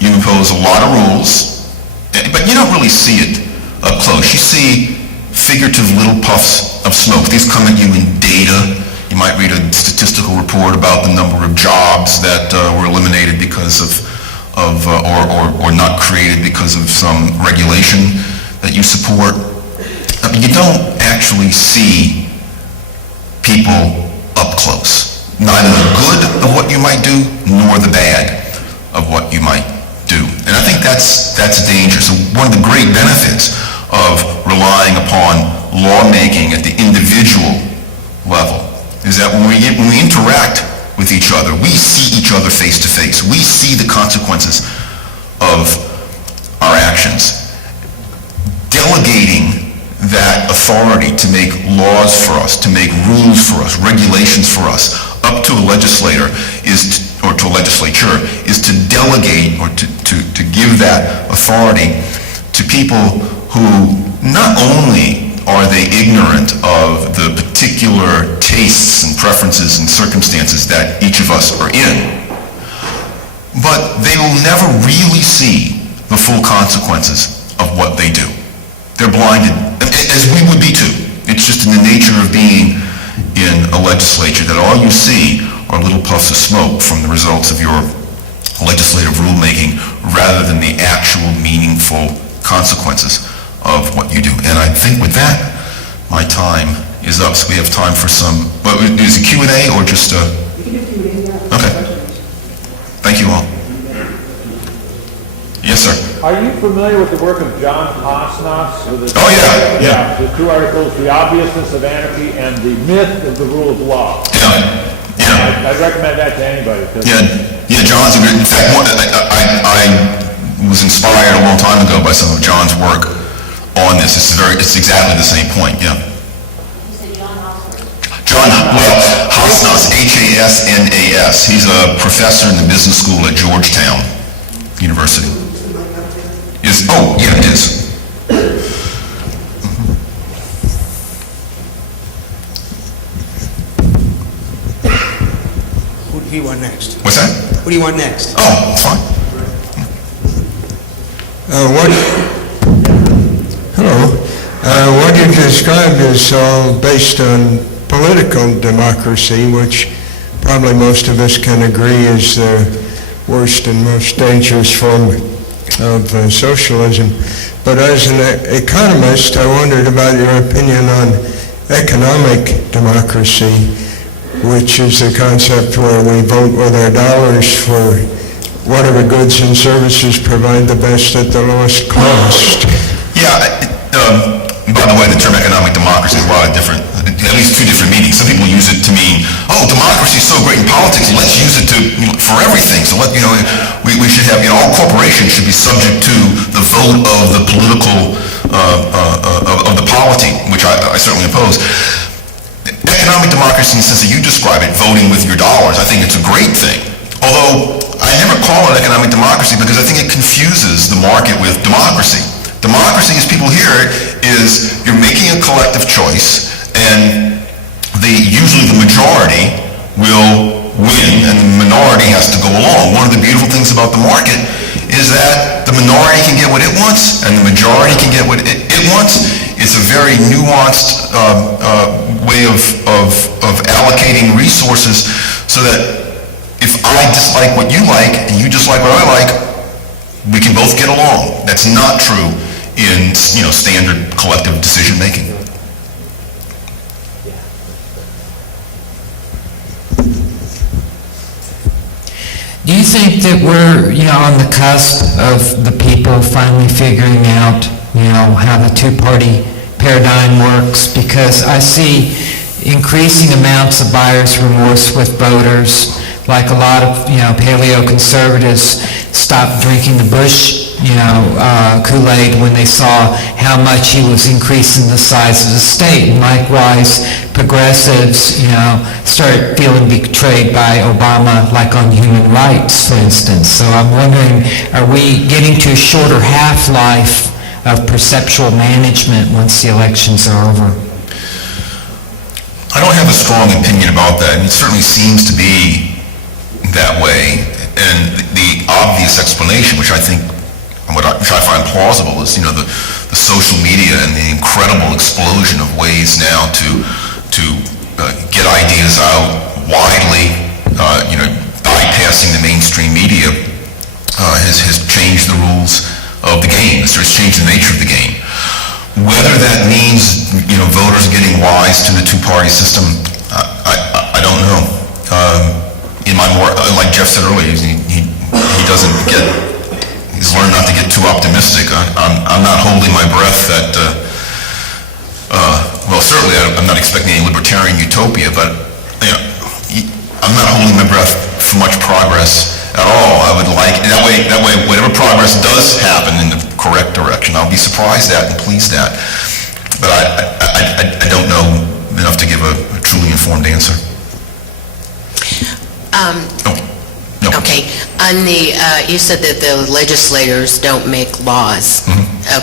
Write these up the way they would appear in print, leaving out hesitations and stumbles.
You impose a lot of rules, but you don't really see it up close. You see figurative little puffs of smoke. These come at you in data. You might read a statistical report about the number of jobs that were eliminated because of or not created because of some regulation that you support. You don't actually see people up close, neither the good of what you might do nor the bad of what you might do. And I think that's dangerous. So one of the great benefits of relying upon lawmaking at the individual level is that when we interact with each other, we see each other face to face. We see the consequences of our actions. Delegating that authority to make laws for us, to make rules for us, regulations for us, up to a legislator or to a legislature is to delegate or to give that authority to people who not only are they ignorant of the particular tastes and preferences and circumstances that each of us are in, but they will never really see the full consequences of what they do. They're blinded, as we would be too. It's just in the nature of being in a legislature that all you see are little puffs of smoke from the results of your legislative rulemaking rather than the actual meaningful consequences of what you do. And I think with that, my time is up. So we have time for some, is it Q&A or just a? Okay. Thank you all. Yes, sir. Are you familiar with the work of John Haasnas? Oh, yeah. The two articles, The Obviousness of Anarchy and The Myth of the Rule of Law. Yeah. I'd recommend that to anybody. Yeah, John's a good, in fact, I was inspired a long time ago by some of John's work on this. It's exactly the same point, yeah. You said John Haasnas? John, Haasnas, H-A-S-N-A-S. He's a professor in the business school at Georgetown University. It is. Who do you want next? What's that? Who do you want next? Oh, it's fine. What you described is all based on political democracy, which probably most of us can agree is the worst and most dangerous form of socialism. But as an economist, I wondered about your opinion on economic democracy, which is the concept where we vote with our dollars for whatever goods and services provide the best at the lowest cost. Yeah, by the way, the term economic democracy has a lot of different, at least two different meanings. Some people use it to mean, oh, democracy is so great in politics, let's use it for everything. So we should have, all corporations should be subject to the vote of the political, of the polity, which I certainly oppose. Economic democracy in the sense that you describe it, voting with your dollars, I think it's a great thing. Although I never call it economic democracy because I think it confuses the market with democracy. Democracy, as people hear it, is you're making a collective choice, and usually the majority will win, and the minority has to go along. One of the beautiful things about the market is that the minority can get what it wants, and the majority can get what it wants. It's a very nuanced way of allocating resources, so that if I dislike what you like and you dislike what I like, we can both get along. That's not true in standard collective decision making. Do you think that we're on the cusp of the people finally figuring out how the two-party paradigm works? Because I see increasing amounts of buyer's remorse with voters. Like a lot of paleo-conservatives stopped drinking the Bush Kool-Aid when they saw how much he was increasing the size of the state. And likewise, progressives started feeling betrayed by Obama, like on human rights, for instance. So I'm wondering, are we getting to a shorter half-life of perceptual management once the elections are over? I don't have a strong opinion about that, and it certainly seems to be that way. And the obvious explanation explanation, which I think, which I find plausible, is, the social media and the incredible explosion of ways now to get ideas out widely, bypassing the mainstream media, has changed the rules of the game. It's changed the nature of the game. Whether that means, voters getting wise to the two-party system, I don't know. Like Jeff said earlier, he doesn't get, he's learned not to get too optimistic. I'm not holding my breath that, well, certainly I'm not expecting any libertarian utopia, but, I'm not holding my breath for much progress at all. I would like, that way, whatever progress does happen in the correct direction, I'll be surprised at and pleased at. But I don't know enough to give a truly informed answer. No. Okay, on the, you said that the legislators don't make laws.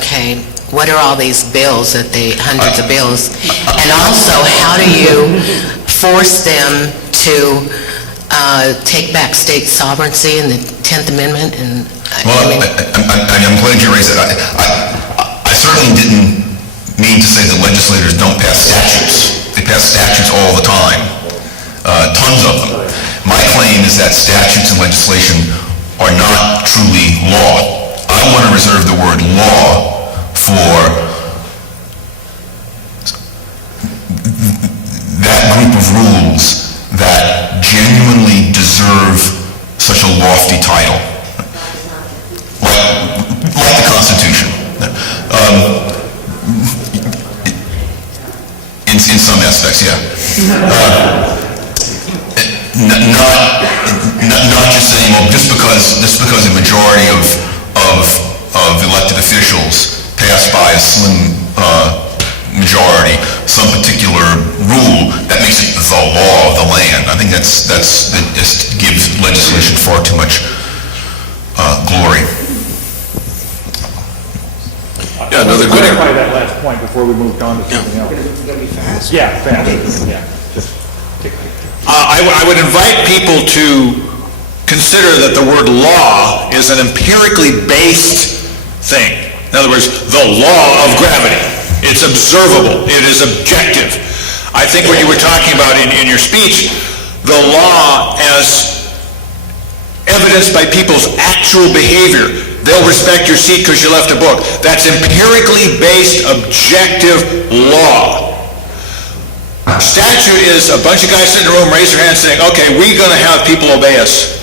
Okay, what are all these bills hundreds of bills? And also, how do you force them to take back state sovereignty in the 10th Amendment? I'm glad you raised it. I certainly didn't mean to say that legislators don't pass statutes. They pass statutes all the time, tons of them. My claim is that statutes and legislation are not truly law. I want to reserve the word law for that group of rules that genuinely deserve such a lofty title, like the Constitution. In some aspects, yeah. Not just saying, well, just because a majority of elected officials pass by a slim majority some particular rule, that makes it the law of the land. I think that just gives legislation far too much glory. Yeah, another good. Clarify that last point before we move on to something else. Gonna be fast? Yeah, fast. Yeah. Just tick, tick, tick. I would invite people to consider that the word law is an empirically based thing. In other words, the law of gravity. It's observable. It is objective. I think what you were talking about in your speech, the law as evidenced by people's actual behavior. They'll respect your seat because you left a book. That's empirically based, objective law. Statute is a bunch of guys sitting in a room, raise their hands saying, okay, we're going to have people obey us.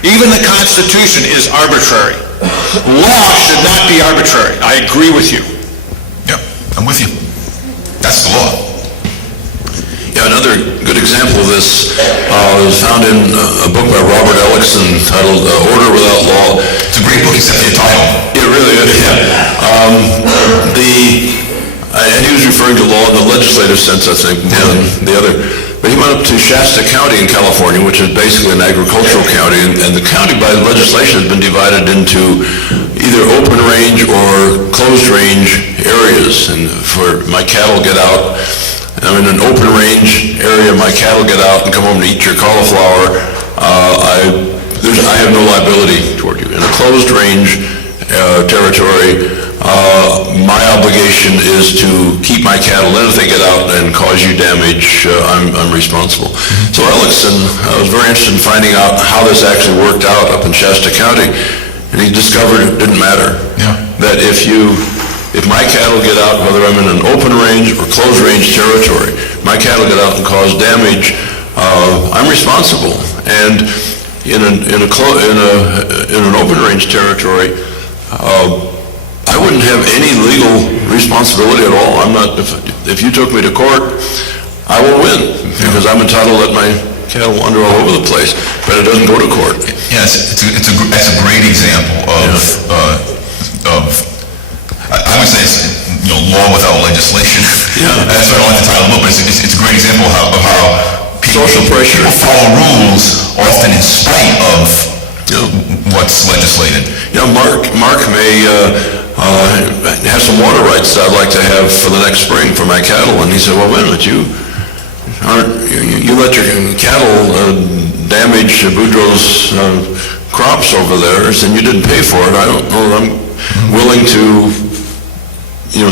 Even the Constitution is arbitrary. Law should not be arbitrary. I agree with you. Yeah, I'm with you. That's the law. Yeah, another good example of this is found in a book by Robert Ellickson titled Order Without Law. It's a great book except for the title. It really is. And he was referring to law in the legislative sense, I think, more than the other. But he went up to Shasta County in California, which is basically an agricultural county, and the county by legislation has been divided into either open range or closed range areas. And for my cattle get out, I'm in an open range area, my cattle get out and come home to eat your cauliflower, I have no liability toward you. In a closed range territory, my obligation is to keep my cattle in. If they get out and cause you damage, I'm responsible. So Ellickson was very interested in finding out how this actually worked out up in Shasta County, and he discovered it didn't matter. Yeah. That if my cattle get out, whether I'm in an open range or closed range territory, my cattle get out and cause damage, I'm responsible. And in an open range territory, I wouldn't have any legal responsibility at all. I'm not. If you took me to court, I will win because I'm entitled to let my cattle wander all over the place, but it doesn't go to court. Yes, it's a great example of I would say it's law without legislation. Yeah. That's why I don't like the title of the book, but it's a great example of how Social pressure. People follow rules often in spite of what's legislated. Mark may have some water rights that I'd like to have for the next spring for my cattle, and he said, well, wait a minute, you let your cattle damage Bourdreaux's crops over theirs and you didn't pay for it, I don't know that I'm willing to,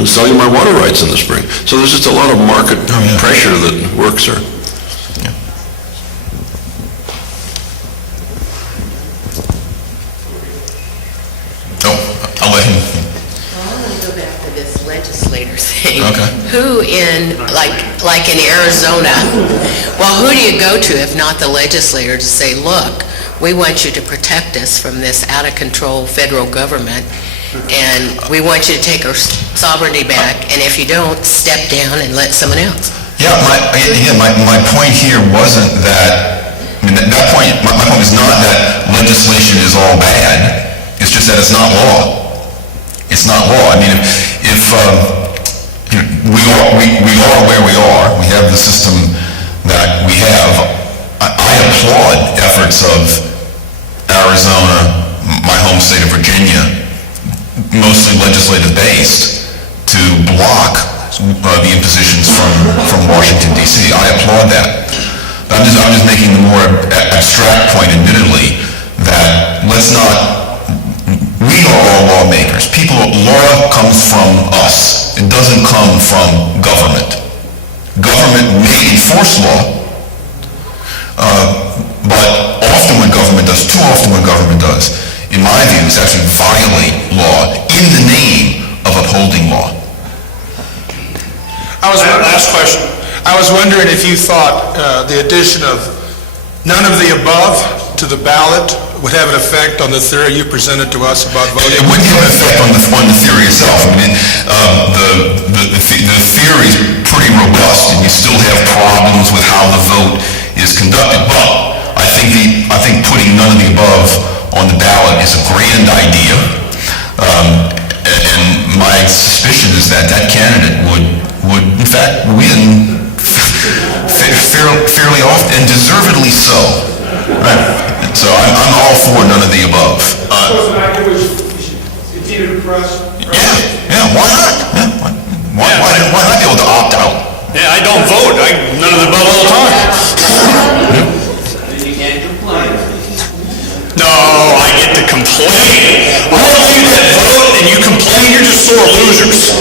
sell you my water rights in the spring. So there's just a lot of market pressure that works there. I'll let him. I want to go back to this legislator thing. Okay. Who like in Arizona, well, who do you go to if not the legislator to say, look, we want you to protect us from this out-of-control federal government, and we want you to take our sovereignty back, and if you don't, step down and let someone else. Yeah, my point here wasn't that, my point is not that legislation is all bad, it's just that it's not law. It's not law. I mean, if we are where we are, we have the system that we have, I applaud efforts of Arizona, my home state of Virginia, mostly legislative-based, to block the impositions from Washington, D.C. I applaud that. I'm just making the more abstract point, admittedly, that let's not, we are all lawmakers. Law comes from us. It doesn't come from government. Government may enforce law, but often when government does, too often when government does, in my view, is actually violate law in the name of upholding law. Last question. I was wondering if you thought the addition of none of the above to the ballot would have an effect on the theory you presented to us about voting? It wouldn't have an effect on the theory itself. I mean, the theory is pretty robust, and you still have problems with how the vote is conducted. But I think putting none of the above on the ballot is a grand idea, and my suspicion is that that candidate would in fact win fairly often, and deservedly so. Right. So I'm all for none of the above. Continue to press? Yeah, why not? Yeah, why not be able to opt out? Yeah, I don't vote. None of the above all the time. Then you can't complain. No, I get to complain. All of you that vote and you complain, you're just sore losers.